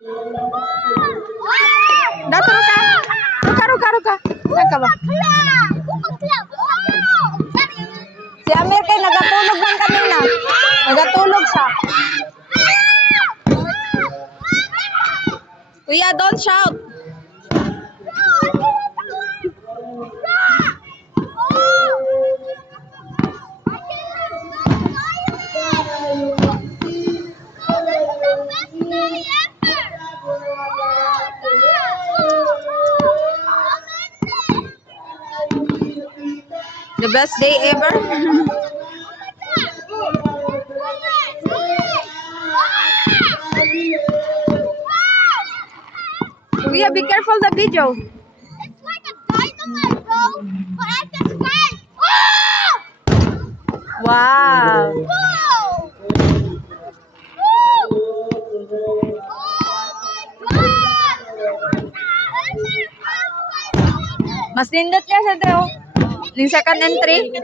Datang ka. Ruka. Saan ka ba? Si Amir kay nagatulog man kanina. Nagatulog siya. Kuya, don't shout. The best day ever. Kuya, be careful the video. It's like a dynamite, bro. But I can smash. Wow. Whoa! Mas nindot niya sa Teo. Yung second entry.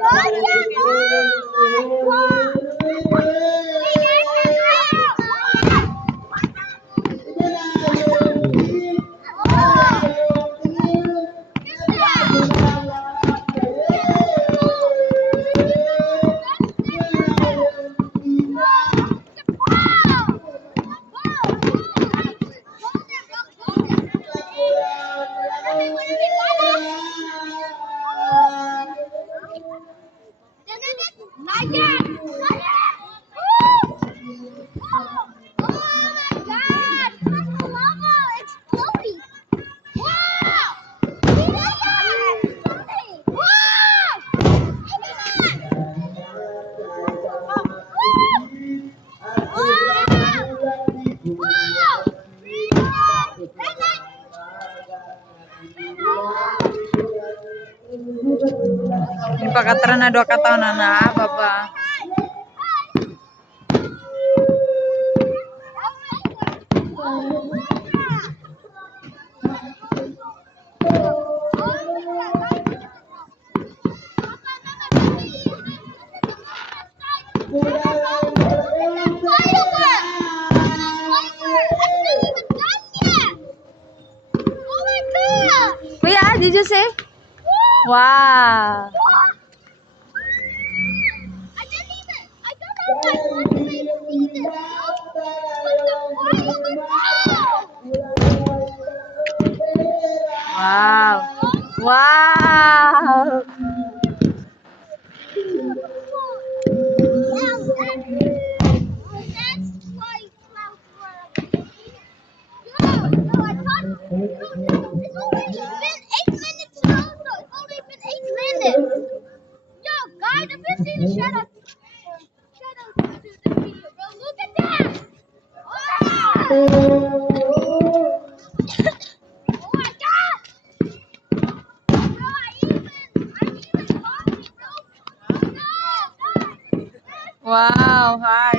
Yung pagkatara na 2 ka taon na baba. Kuya, did you say? Wow. Wow. Wow. Wow, hi.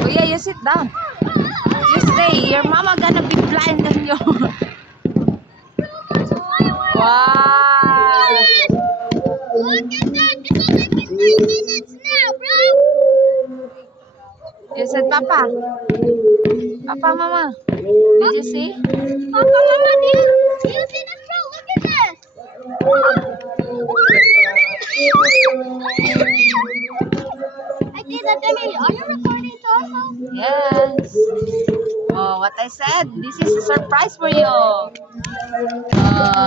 Kuya, you sit down. You stay. Your mama gonna be blind on you. Wow. Look at that! It's only been 3 minutes now, bro! You said, Papa. Papa, Mama. Did you see? Papa, Mama, do you see this, bro? Look at this! I did that, Demi. Are you recording also? Yes. Oh, what I said. This is a surprise for you.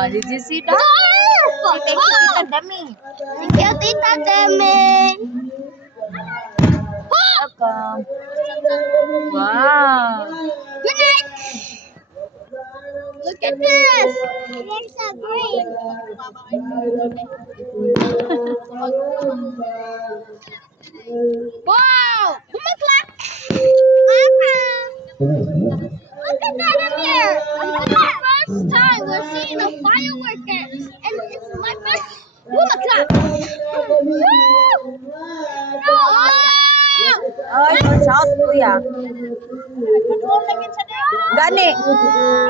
Did you see that? Say Thank you, Tita Demi. Thank you, Tita Demi. Welcome. Wow. Good night. Look at this. It's so green. Wow. Oh my God. Look at that up here. This is the first time we're seeing a firework, and it's my first. Oh my God. Oh, don't shout, Kuya. Control like it's gani.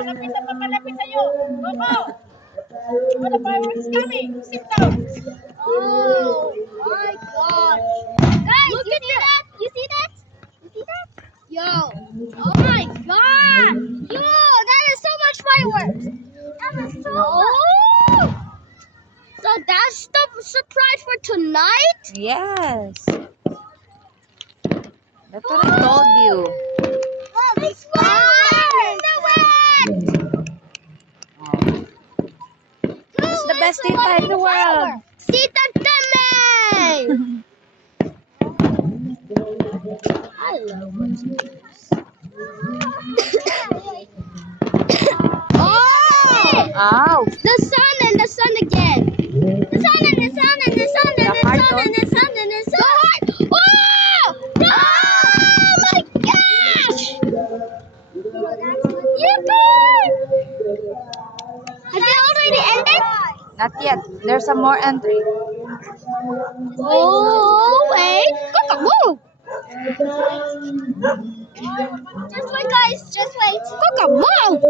Malapit na papalapit sa'yo. Coco! Oh, the fireworks coming. Sit down. Oh my gosh. Guys, look at that. You see that? You see that? Yo. Oh my god. Yo, that is so much fireworks. That is so much. So that's the surprise for tonight? Yes. That's what I told you. Oh, it's fire in the wind. It's the best tita in the world. Tita Demi! I love Oh! Ow. The sun and the sun again. The sun and the sun and the sun and the heart, sun and the sun and the sun. Oh! Oh my gosh! Yippee! Has it already ended? Not yet. There's some more entry. Oh, wait. Coco, move. Just wait, guys. Just wait. Coco, move.